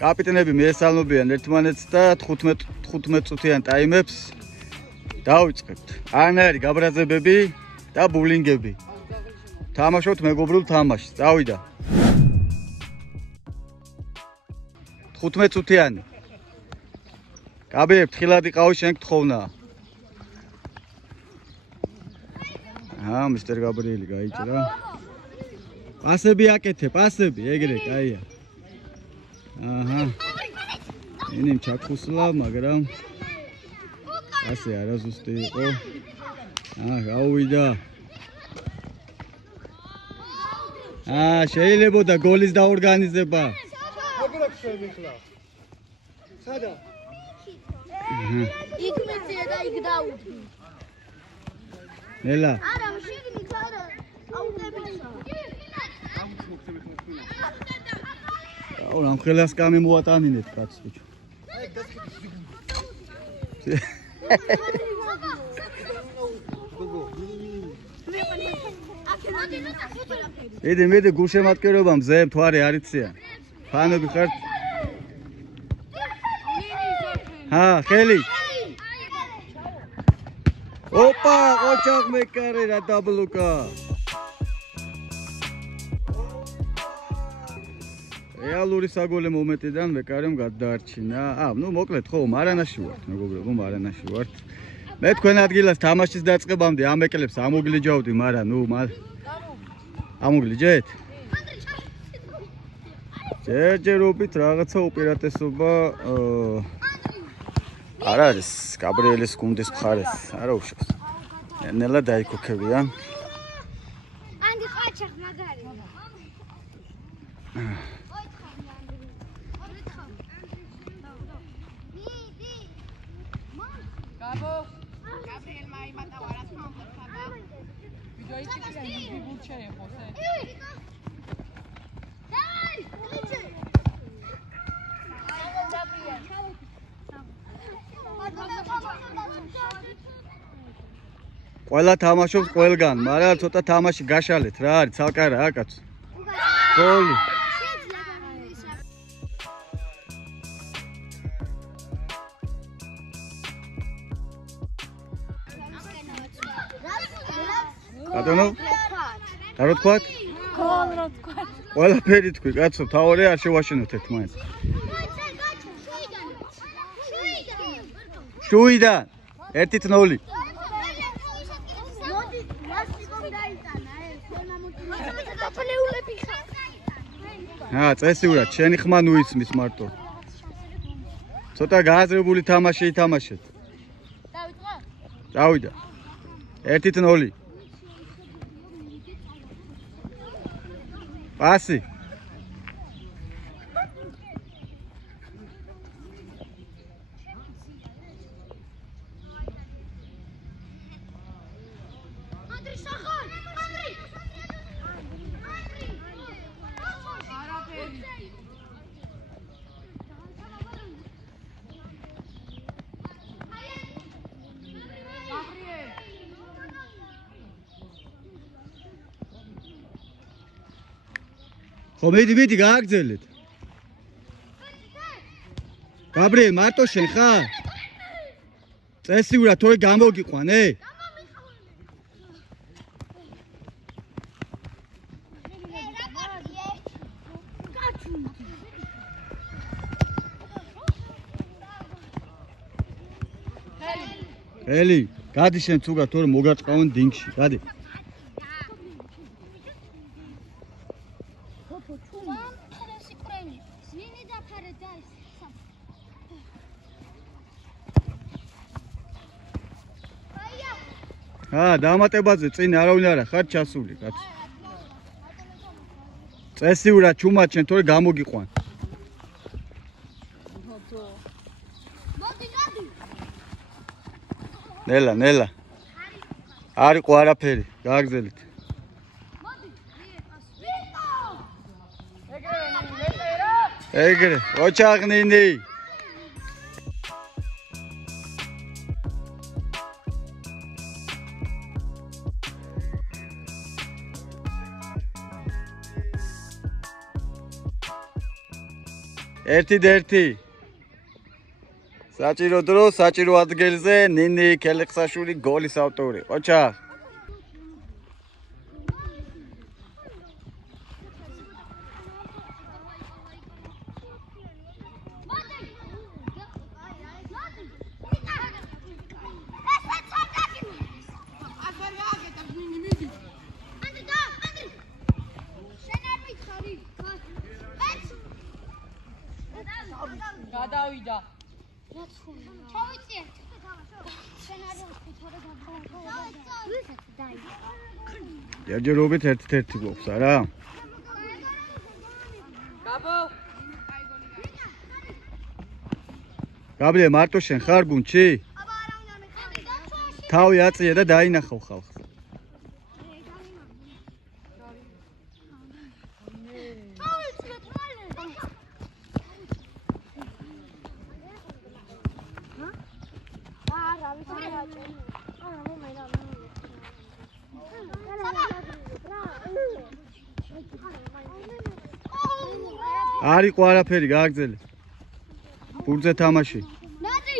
კაპიტნები მიესალმებიან ერთმანეთს და 15 წუთიან ტაიმებს დავიწყებთ. ან არის გაბრაზებები და ბულინგები. თამაშობთ მეგობრულ თამაშს. წავიდა. 15 წუთიანი. გაბიებ თხილად იყავი შენ გთხოვნა. მისტერ გაბრიელი გაიჭრა. პასები აკეთე, პასები, ეგრე, კაია. ინიმ ჩაქუსლა, მაგრამ ასე არაზუსტი იყო. გაუვიდა. შეიძლებოდა გოლის დაორგანიზება. როგორ შემიხლა? სადა? იქ მეცია და იქ დაუდი. ნელა. არა, შეგნით არა. აუტებისა. რა მხელას კამი მოატანინეთ კაცს ბიჭო. მედი გულშემატკივრობა მზე მთვარე არიციან. ფანები ხართ? ხელი. ოპა, ოჩაღ მეკარე რა დაბლუკა. რეალური საგოლე მომენტიდან მეკარემ გადაარჩინა. მოკლედ ხო, მარანაში ვართ, მეგობრებო, მარანაში ვართ. მე თქვენ ადგილას თამაშის დაწყებამდე ამ ეკლებს ამოგლიჯავდი, მაგრამ ამოგლიჯეთ? ჯერჯერობით რაღაცა უპირატესობა არ არის გაბრიელის გუნდის მხარეს, არა უშავს. ნელა დაიქოქებიან. ანდი ხაჩახ მაგარი. Bravo. Gabriel mai mata ora smonta fada. Video ichikira ibulche Jose. Dai! Kliče. Gabriel. ყველა თამაშობს ყველგან, მაგრამ ცოტა თამაში გაშალეთ რა არის, ცალკე რა კაცო. გოლი. ბატონო? რა თქვათ? გოლ რა თქვათ? ყველაფერი თქვი, კაცო, თავარი არ შევაშინოთ ერთმანეთს. შუიდან 1-0. წესიურად, შენი ხმა ნუიცმის მარტო. ცოტა გააზრებული თამაში ითამაშეთ. დავიდა. 1-0. პასი. ხო მიდი გააგრძელეთ. გაბრიელ მარტო შენ ხარ? წესიურად თორე გამოგიყვანე? ელი, გადი შენ თუგა თორე მოგაწყავენ დინგში, გადი. დამატებაზე წინ არავინ არა ხარ ჩასული კაც. წესიურად ჩუმაჩენ თორე გამოგიყვან. ნელა. არ იყო არაფერი, გააგრძელეთ. ეგრე, ოჩაღნინი. 1-1. საჭირო დრო, საჭირო ადგილზე ნინი ქელეხსაშვილი გოლის ავტორი. ოჩა. გადავიდა. ჩავიწიეთ. შენ არ ვიხარ და ჯერჯერობით 1-1 გვაქვს, არა? გაბო. გაბრიე, მარტო შენ ხარ გუნდში? აბა არა უნდა მეკავი. თავი აწიე და დაინახავ ხალხს. არ იყო არაფერი, გააგრძელე. ბურთზე თამაში. ნადი.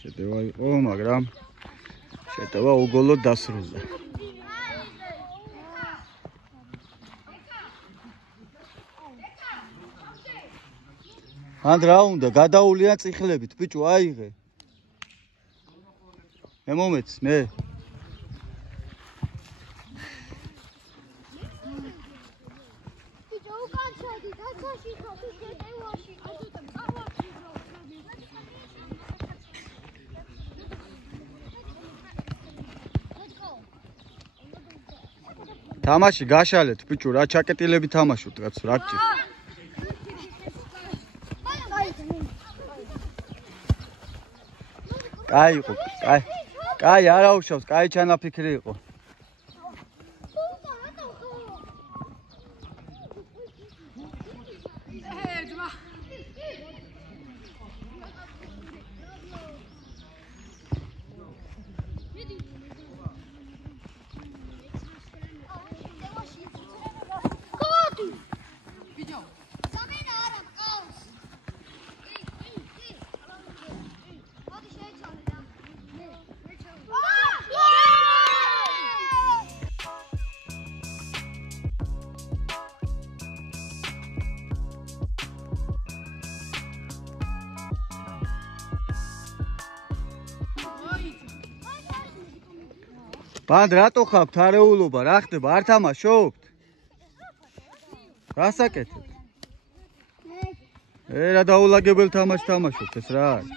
შეტევა იყო, მაგრამ შეტევა უგოლოდ დასრულდა. ან რა უნდა გადაულია წიხლებით, ბიჭო, აიღე. მე მომეც, მე. ბიჭო, უკან ჩადი, დაცაში ხარ, შეტევაში. თამაში გაშალეთ, ბიჭო, რა ჩაკეტილები თამაშობთ, კაცო, რა გჭირს. კაი იყო, კაი. კაი არა უშავს, კაი ჩანაფიქრი იყო. ბანდ რატო ხართ არეულობა, რა ხდება, არ თამაშობთ? გასაკეთეთ. რა დაულაგებელ თამაშს თამაშობთ, ეს რა არის?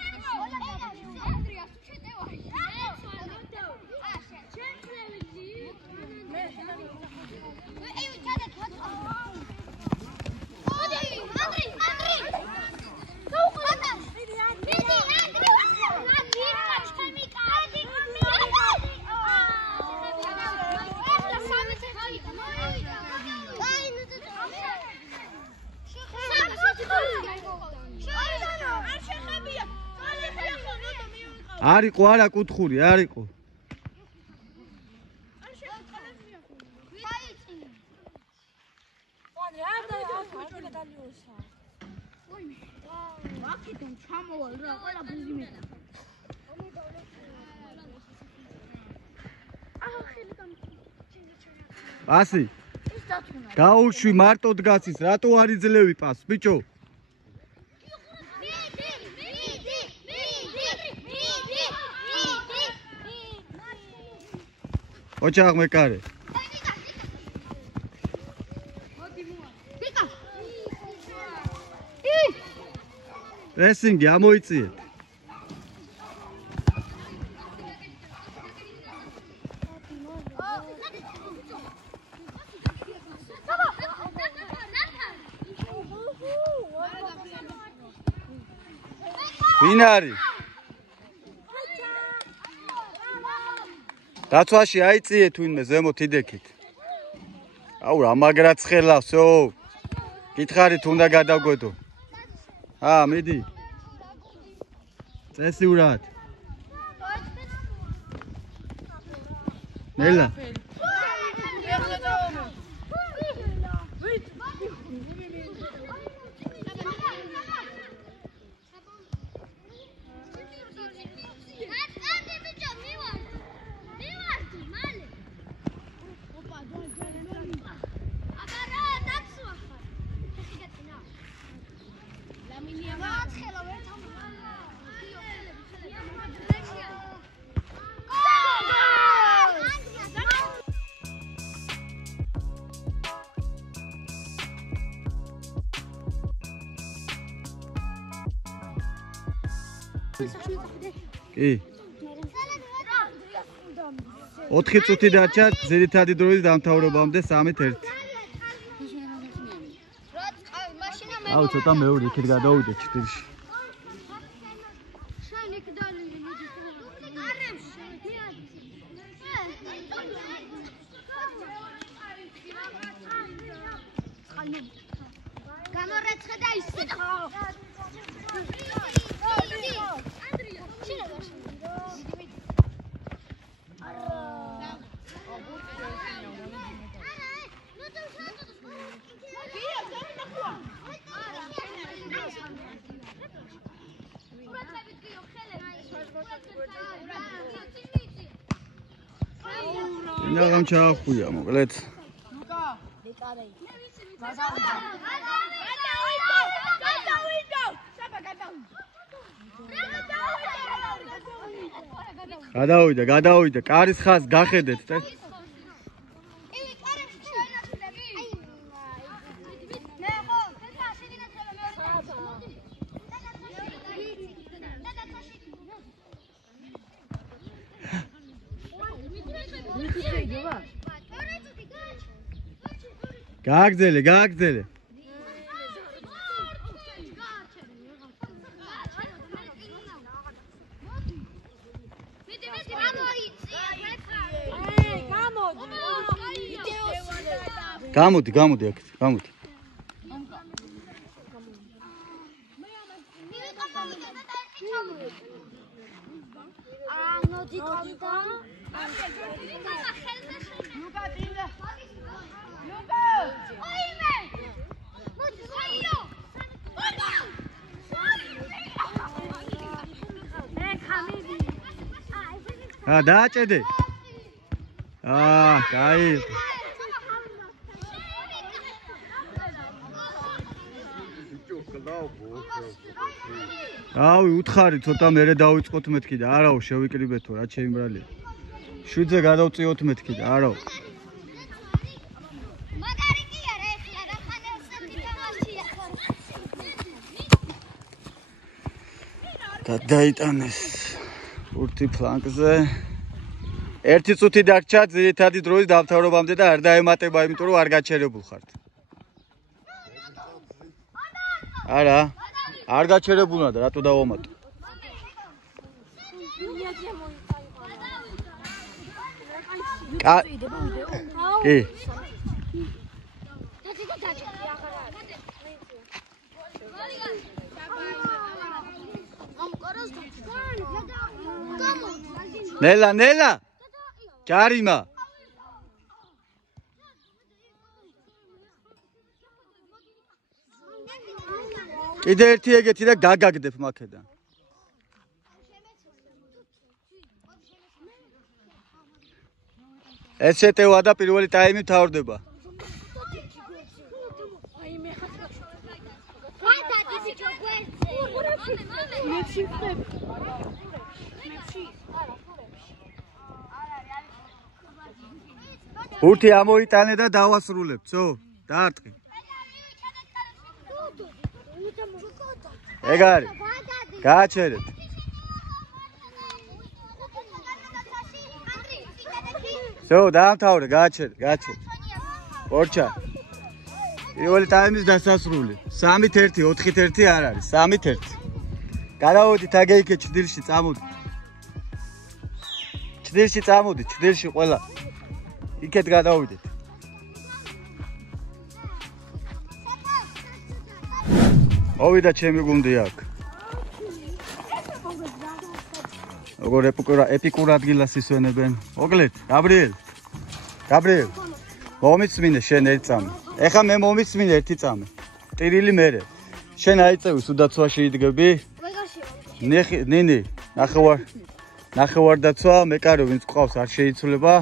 არ იყო არა კუთხური, არ იყო. პასი. გაუშვი მარტო დგას ის, რატო არ იძლევი პასს, ბიჭო? ოჩაღ მეკარე. პრესინგი ამოიწიეთ. ვინ არის? დაცვაში აიწიე თუნდაც ზემოთ იდექით. აუ რა მაგრაც ხელავსო. გითხარით უნდა გადავგვედო. მიდი. წესიურად. ნელა. კი 4 წუთი დარჩა ძირითადი დროის დამთავრებამდე 3-1 აუ ცოტა მეორე იქით გადავიდე ჭრილში გამორეცხე და ისე ნაგამ ჩაახუია მოკლედ გადავიდა კარის ხაზს გახედეთ და გააგზელე გამოდი აქეთ გამოდი დააჭედე კაი ავი უთხარი ცოტა მერე დავიწყოთ მეთქი და არაო შევიკრიბეთო რა შეიმბრალია 7-ზე გადავწიოთ მეთქი და არაო მაგარი კი არა ეხლა რა ხან ესეთი თამაშია გადაიტანეს ურთი ფლანგზე 1 წუთი დარჩა ძირითადი დროის დამთავრებამდე და არ დაემატება იმიტომ რომ არ გაჩერებულ ხართ არა არ გაჩერებულა და რატო დავამატო კი ნელა ჯარიმა კიდე ერთი ეგეთი და გაგაგდებ მაქედან ეს შეტევა და პირველი ტაიმი მთავრდება ურთი ამოიტანე და დავასრულებცო დაარტყი ეგ არის გააჩერეთ всё დაამთავრე გააჩერე ორჩა პირველი ტაიმის დასასრული 3-1 4-1 არ არის 3-1 გადავოდით აგე იქე ჭდილში წამოდით ჭდილში ყველა იქეთ გადავიდეთ მოვიდა ჩემი გუნდი აქ. როგორ ეპიკურ ადგილას ისვენებენ. მოგლეთ, გაბრიელ. მომიწმინე შენ ერთ წამი. ეხა მე მომიწმინე ერთი წამი. ტირილი მერე. შენ აიწევი სუდაცვაში იდგები. ნინი, ნახევარ დაცვა, მეკარო ვინც ყავს არ შეიცვლება.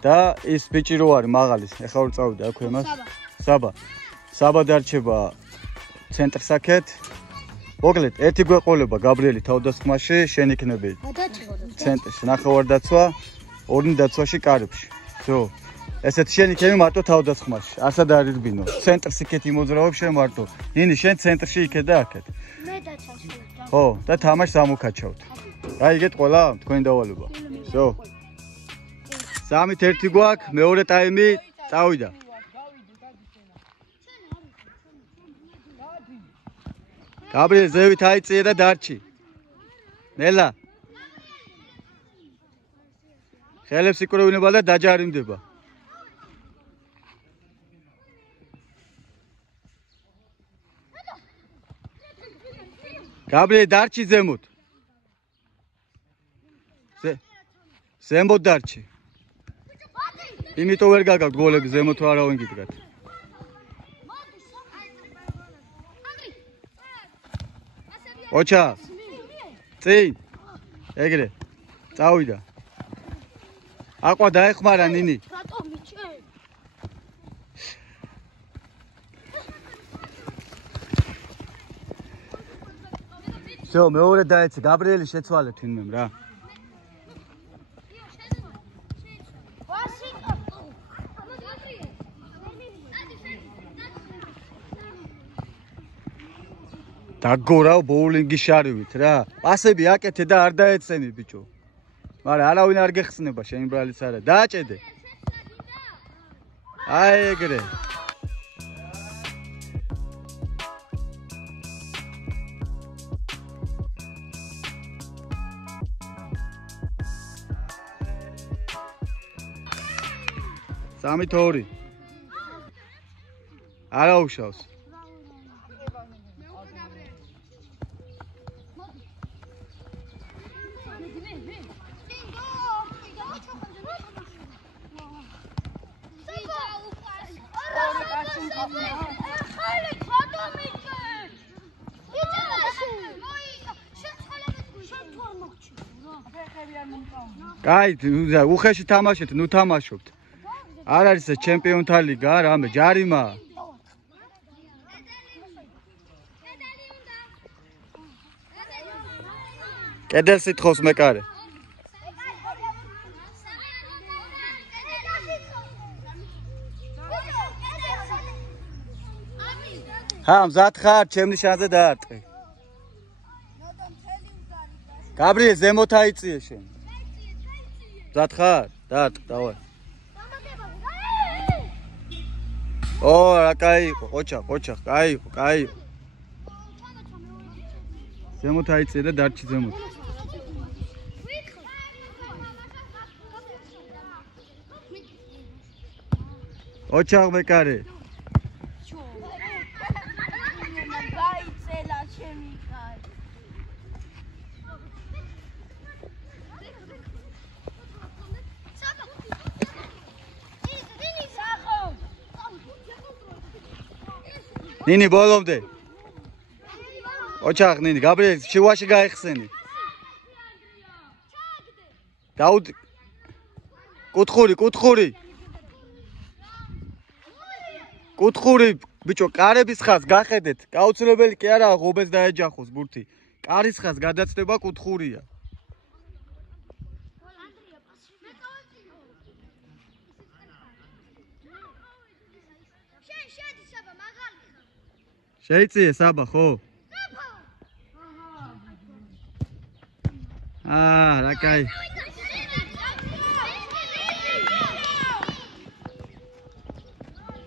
და ის ბიჭი რო არის მაღალის. ეხა ვერ წავიდა აქვე მას. საბა დარჩება ცენტრსაკეთ. მოგლეთ, ერთი გვეყოლება გაბრიელი თავდასხმაში, შენ იქნები ცენტრში ნახევარ დაცვა, ორი დაცვაში კარებში. всё. ესეთ შენ იქნები მარტო თავდასხმაში. ასად არ ირბინო. ცენტრს იქეთ იმოძრავებ შენ მარტო. ნინი, შენ ცენტრში იქეთ და აქეთ. მე დაცვაში. ხო, და თამაშს ამოქაჩავთ. გაიგეთ ყველა თქვენი დავალება. всё. 3-1 გვაქვს, მეორე ტაიმი წავიდა. გაბრიელ ზევით აიწიე და დარჩი. ნელა. ხელებს იკროვინება და დაჯარიმდება. გაბრიელ დარჩი ზემოთ. ზემოთ დარჩი. იმიტომ ვერ გაგაქვთ გოლები ზემოთ არავინ გიდგათ. ოჩა. წინ. ეგრე. წავიდა. აყვა დაეხმარა ნინი. რატომ მიჩე? всё, მეორე დაეცე, გაბრიელი შეცვალე თვინმემ რა. დაგორაო ბოულინგი შარივით რა. პასები აკეთე და არ დაეცენი ბიჭო. მაგრამ არავინ არ გეხსნება შენ ბრალის არა. დააჭედე. აი ეგრე. სამით ორი. არა უშავს. კაი, უხეში თამაშეთ, ნუ თამაშობთ. არ არის ეს ჩემპიონთა ლიგა, რამე ჯარიმა. კედელს ითხოვს მეკარე. ჰა, მზად ხარ, ჩემი შანზე დაარტყი. გაბრიელ ზემოთ აიწიე შენ. მზად ხარ? დაარტყ, დავარ. ო, რა кайიყო, ყოჩა, кайიყო. ზემოთ აიწიე და დარჩი ზემოთ. ოჩაღ მეკარე. ნინი ბოლომდე. ოჩაღ ნინი, გაბრიელ შუაში გაიხსენი. დაუდ კუთხური. კუთხური, ბიჭო, კარების ხაზს გახედეთ. გაუცილებელი კი არა, ღობეს დაეჯახოს ბურთი. კარის ხაზს გადაცდება კუთხურია. შეიწიე საბა, ხო? რა კაი.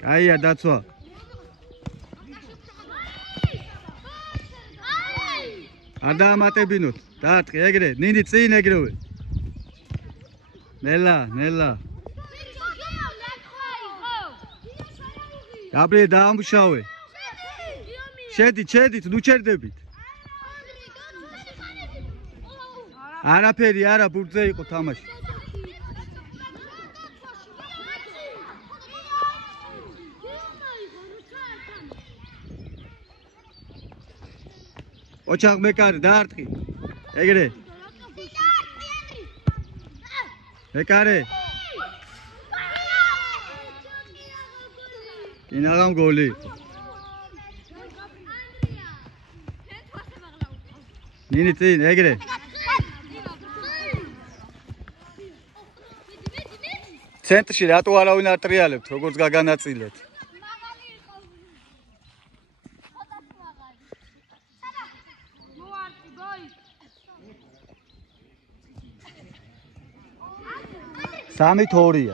კაია დაცვა. არ დაამატებინოთ, დაარტყი ეგრე, ნინი წინ ეგრევე. ნელა. გაბრიელ დაამუშავე. შედით, ნუ ჩერდებით. არაფერი, არა, ბურთზე იყო თამაში. ოჩაღ მეკარე დაარტყი. ეგრე. მეკარე. ინაღამ გოლი. ნინი წინ, ეგრე. ცენტრში რატო არავინ არ ტრიალებთ, როგორც გაგანაწილეთ. სამი თორია.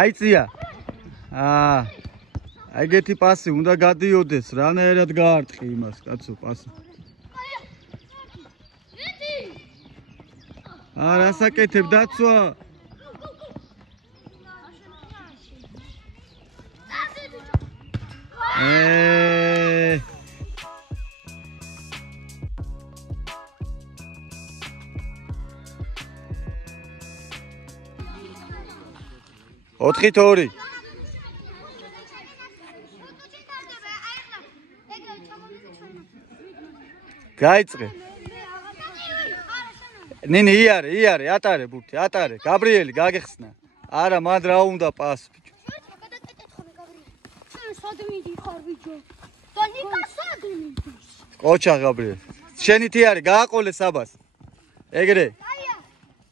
აიწია. ეგეთი პასი უნდა გადიოდეს, რანაირად გაარტყი იმას, კაცო, პასი. რასაკეთებ დაცვა? ოთხი თორი. გაიწყე. ნინი იარე, ატარე ბურთი, ატარე. გაბრიელი გაგეხსნა. არა, მან რა უნდა პასი, ბიჭო. ყოჩა გაბრიელი. შენით იარე, გააყოლე საბას. ეგრე.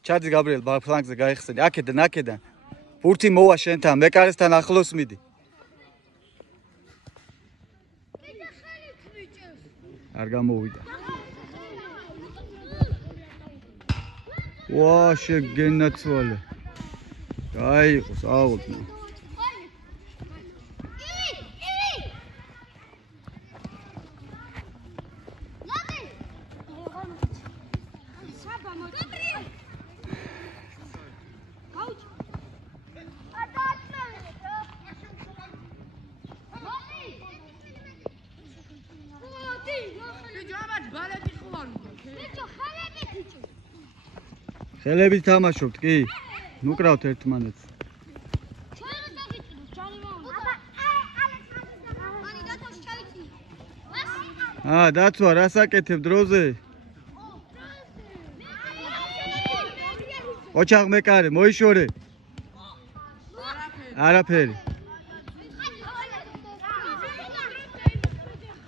ჩადი გაბრიელ ფლანგზე გაიხსენი. აქედან. ბურთი მოვა შენთან, მეკარესთან ახლოს მიდი. არ გამოვიდა. ვა, შეგენაცვალე. გაიყოს, აუღო. ხელებით თამაშობთ, კი? ნუ კრავთ ერთმანეთს. დაცვა, რასაკეთებ დროზე? ოჩაღ მეკარე, მოიშორე. არაფერი.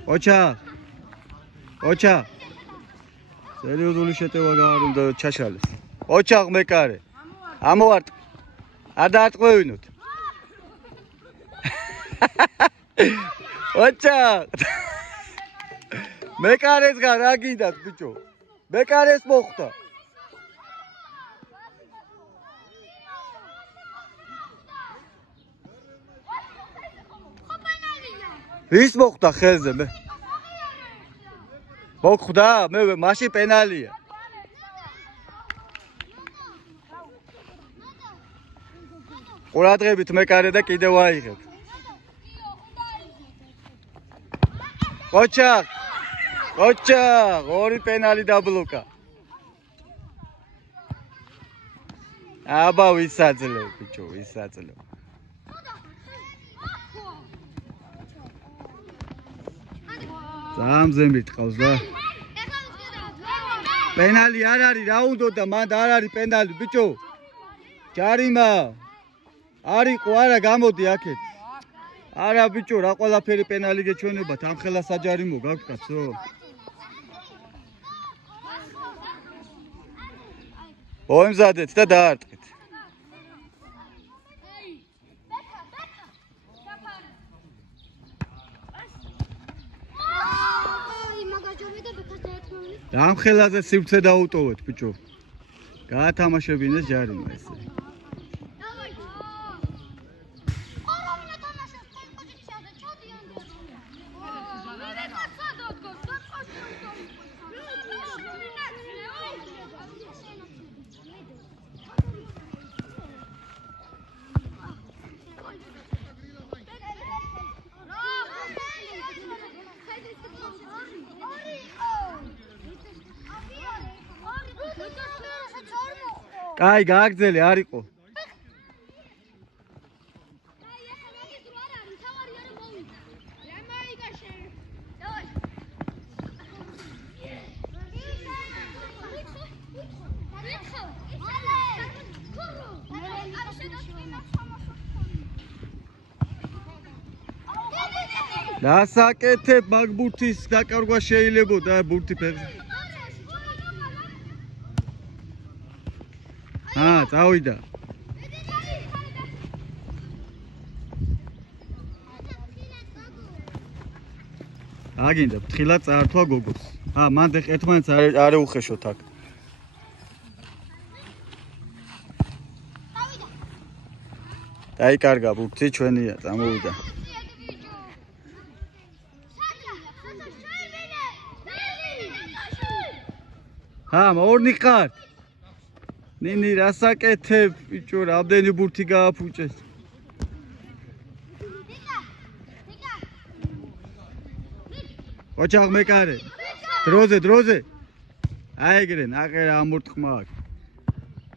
ოჩაღ. სერიოზული შეტევა გაარ უნდა ჩაშალეს. ოჩაღ მეკარე. ამოვარტ. არ დაარტყევინოთ. ოჩაღ. მეკარეს გა რა გინდათ ბიჭო? მეკარეს მოხვდა. ვის მოხვდა ხელზე მე? მოხვდა? მე მაშინ პენალია. ყურადღებით მეკარე და კიდევ აიღებ. ოჩაღ, ორი პენალი დაბლოკა. აბა ვისაძლევ, ბიჭო, ვისაძლევ. ზამზემით ყავს და. პენალი არ არის, რა უნდა და მანდ არ არის პენალი, ბიჭო. ჯარიმა. არისო, არა გამოდი აქეთ. არა ბიჭო, რა ყველაფერი პენალი გეჩვენებათ, ამ ხელა საჯარიმო გაქვს კაცო. მოემზადეთ და დაარტყით. ამ ხელაზე სივრცე დაუტოვეთ ბიჭო. გაათამაშებინეს ჯარიმა ესე. კაი, გააგრძელე, არ იყო. დასაკეთებ მაგ ბურთის დაკარგვა შეიძლებოდა ბურთი ფეხზე. წავიდა. აგინდა ფრთხილად წაართვა გოგოს. მან ერთმანეთს არ უხეშოთ აქ. დაიკარგა ბურთი ჩვენია, წამოვიდა. ორნი ხარ. ნინი რასაკეთებ, ბიჭო, რამდენი ბურთი გააფუჭეს. ოჩაღ მეკარე. დროზე. აიგრე, ნაყერა ამურტყმა აქ.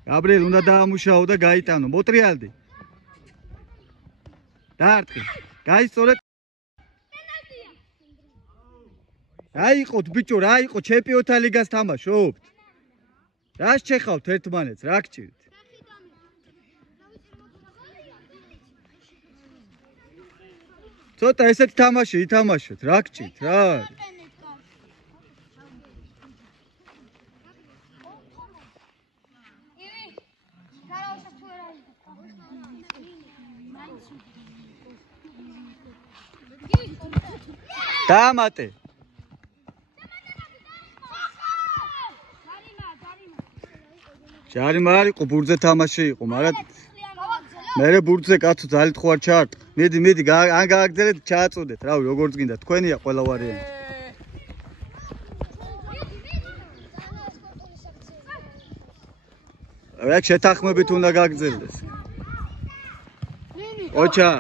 გაბრიელ უნდა დაამუშაო და გაიტანო. მოტრიალდი. დაარტყი. გაისწორე. აიყოთ, ბიჭო, რა იყო, ჩემპიონთა ლიგას თამაშობთ. რას ჩეხავთ ერთმანეთს, რა გჭირთ? ცოტა ესეთი თამაში ითამაშოთ, რა გჭირთ, რა? დაამატე. ჯარიმა არ იყო, ბურთზე თამაში იყო, მაგრამ მე ბურთზე კაცო ძალით ხო არ ჩაარტყ. მედი, ან გააგრძელეთ, ჩააწოდეთ, რავი, როგორც გინდა, თქვენია ყველა ვარიანტი. აქ შეთანხმებით უნდა გააგრძელდეს. ოჩა.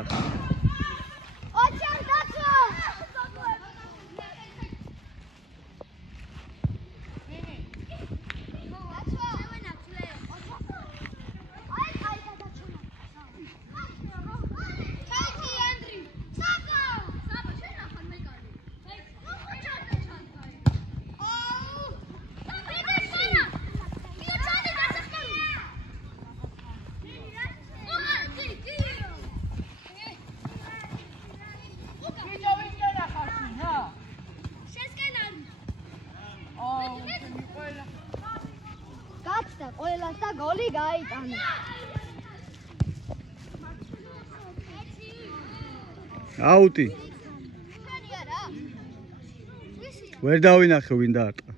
ყველას და გოლი გაიტანა. აუტი. ვერ დავინახე ვინ დაარტყა.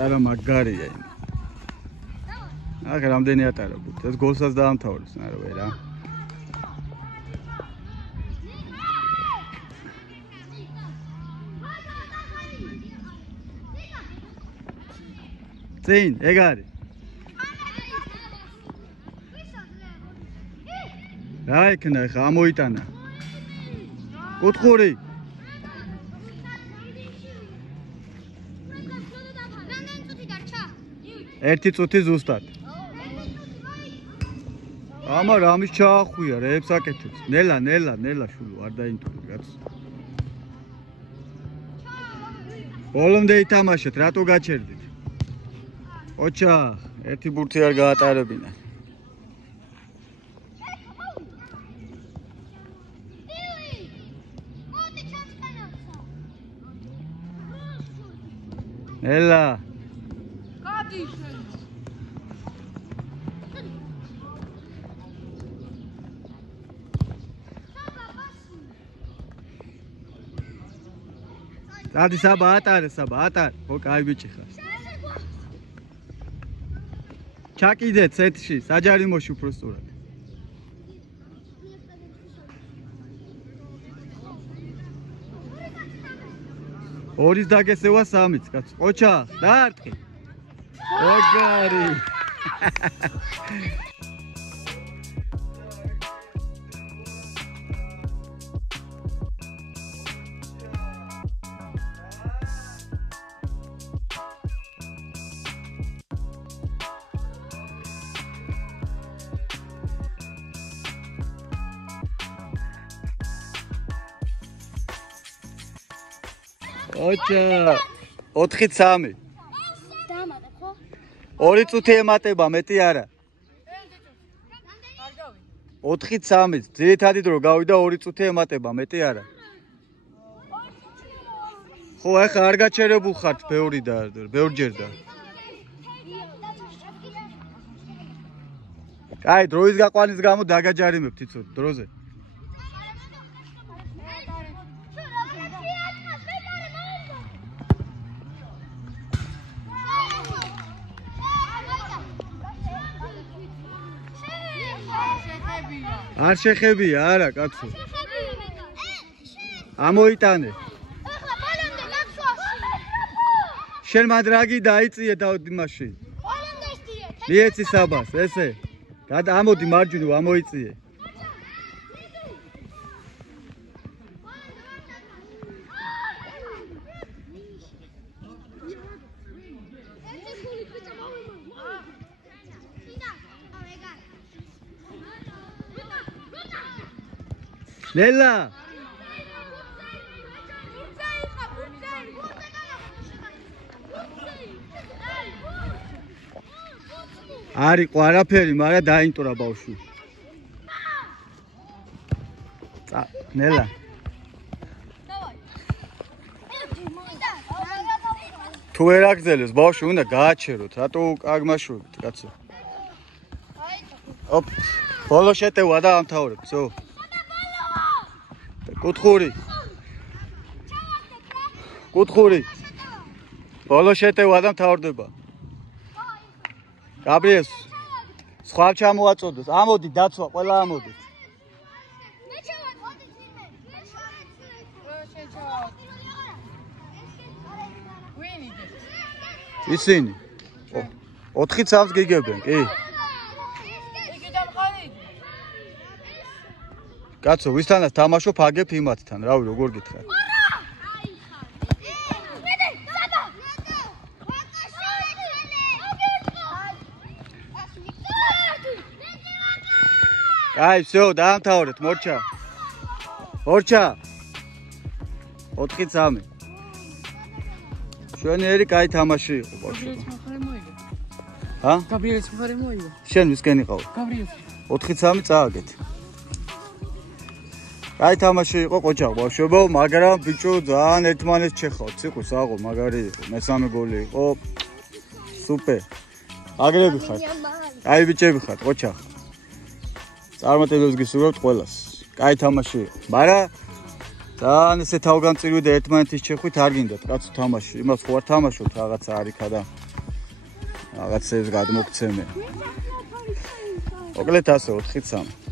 პატარა მაგარია იმ. აქ რამდენი ატარა ბურთი? ეს გოლსაც დაამთავრეს, არა ვერა. წინ, ეგ არის. რა იქნა ხა ამოიტანა. კუთხური. ერთი წუთი ზუსტად. ამა რამის ჩაახვია, რეებს აკეთებს. ნელა შულო, არ დაინტული კაც. ბოლომდე ითამაშეთ, რატო გაჩერდით? ოჩა, ერთი ბურთი არ გაატარებინა. ნელა. დადი საბა ატარე. ო, კაი ბიჭი ხარ. ჩაკიდეთ სეტში, საჯარიმოში უბრალოდ. ორის დაგესევა 3-იც, კაცო. ყოჩა, დაარტყი. ეგარი. ოჩა 4-3. დამატებ ხო? 2 წუთი ემატება, მეტი არა. 4-3. ძირითადი დრო გავიდა 2 წუთი ემატება, მეტი არა. ხო, ახლა არ გაჩერებულ ხართ ბევრჯერ და. კაი, დროის გაყვანის გამო დაგაჯარიმებთ იცოდ დროზე. არ შეხებია, არა, კაცო. ამოიტანე. ახლა ბოლომდე გაგსვა. შენ მანდ რაგი დაიწიე და იმაში. ბოლომდე ისტიე. მიეცი საბას, ესე. ამოდი მარჯვნივ, ამოიწიე. ლელა არიყო არაფერი, მაგრამ დაინტურა ბავშვი. ნელა თუ ვერ აგზელებს ბავშვი, უნდა გააჩეროთ, რატო აგმაშურებთ, კაცო. ოპ, ბოლო შეტევა და ამთავრებ, ზო. კუთხური. ბოლო შეტევა და მთავრდება. გაბრიელს სხვა ჩამოაწოდოს. ამოდი დაცვა, ყველა ამოდით. ისინი 4-3 გიგებენ, კი? კაცო, ვისთანაც თამაშობ, აგებ იმათთან, რავი, როგორ გითხრათ. კაი, всё, დაამთავრეთ, მორჩა. 4-3. შვენიერი კაი თამაში იყო, ბავშვი. ჰა? გაბრიელის მხარე მოიგო. შენ ვისკენ იყავ? გაბრიელს. 4-3 წააგეთ. კაი თამაში იყო ყოჩა, ბავშვებო, მაგრამ ბიჭო ძალიან ერთმანეთს ჩეხავთ, სიყო საღო, მაგარი იყო, მესამე გოლი იყო. სუპერ. აგრები ხართ. კაი ბიჭები ხართ, ყოჩა. წარმატებებს გისურვებთ ყველას. კაი თამაში იყო. მაგრამ ძალიან ესე თავგამწირვი და ერთმანეთის ჩეხვით არ გინდათ, კაცო თამაში. იმას ხო არ თამაშობთ რაღაცა არიქა და რაღაცებს გადმოგცემენ. მოკლედ ასე 4-3.